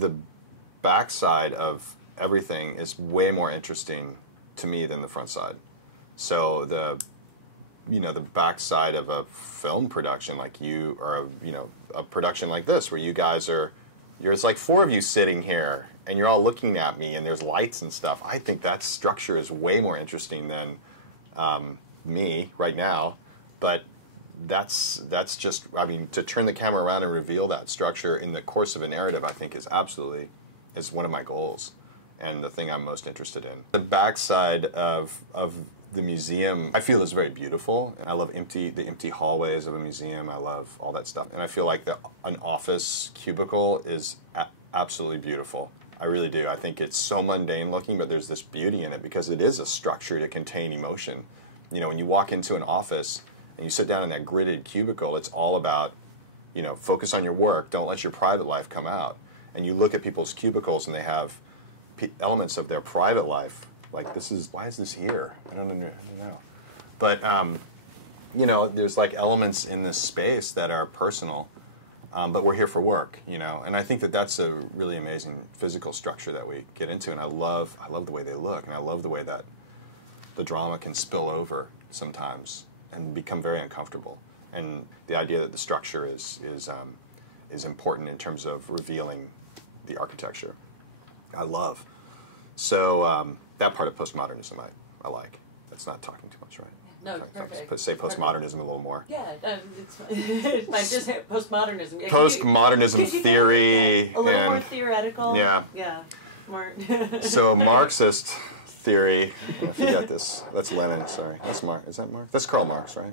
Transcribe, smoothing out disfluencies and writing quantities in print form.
the backside of everything is way more interesting to me than the front side. So the backside of a film production like you, or a production like this, where you guys are, there's like 4 of you sitting here, and you're all looking at me, and there's lights and stuff. I think that structure is way more interesting than me right now. But that's just, I mean, to turn the camera around and reveal that structure in the course of a narrative, I think is one of my goals, and the thing I'm most interested in. The backside of the museum, I feel, is very beautiful. I love the empty hallways of a museum. I love all that stuff, and I feel like an office cubicle is absolutely beautiful. I really do. I think it's so mundane looking, but there's this beauty in it because it is a structure to contain emotion. You know, when you walk into an office and you sit down in that gridded cubicle, it's all about, focus on your work, don't let your private life come out. And you look at people's cubicles and they have elements of their private life, like why is this here? I don't know. But, there's like elements in this space that are personal, but we're here for work, and I think that that's a really amazing physical structure that we get into, and I love the way they look, and I love the way that the drama can spill over sometimes and become very uncomfortable. And the idea that the structure is important in terms of revealing the architecture, I love. So that part of postmodernism I like. That's not talking too much, right? No, perfect. Say postmodernism a little more. Yeah, it's fine. Just postmodernism. Postmodernism theory. A little more theoretical. Yeah. Yeah. More. So Marxist theory. I forget this. That's Lenin. Sorry. That's Marx. Is that Marx? That's Karl Marx, right?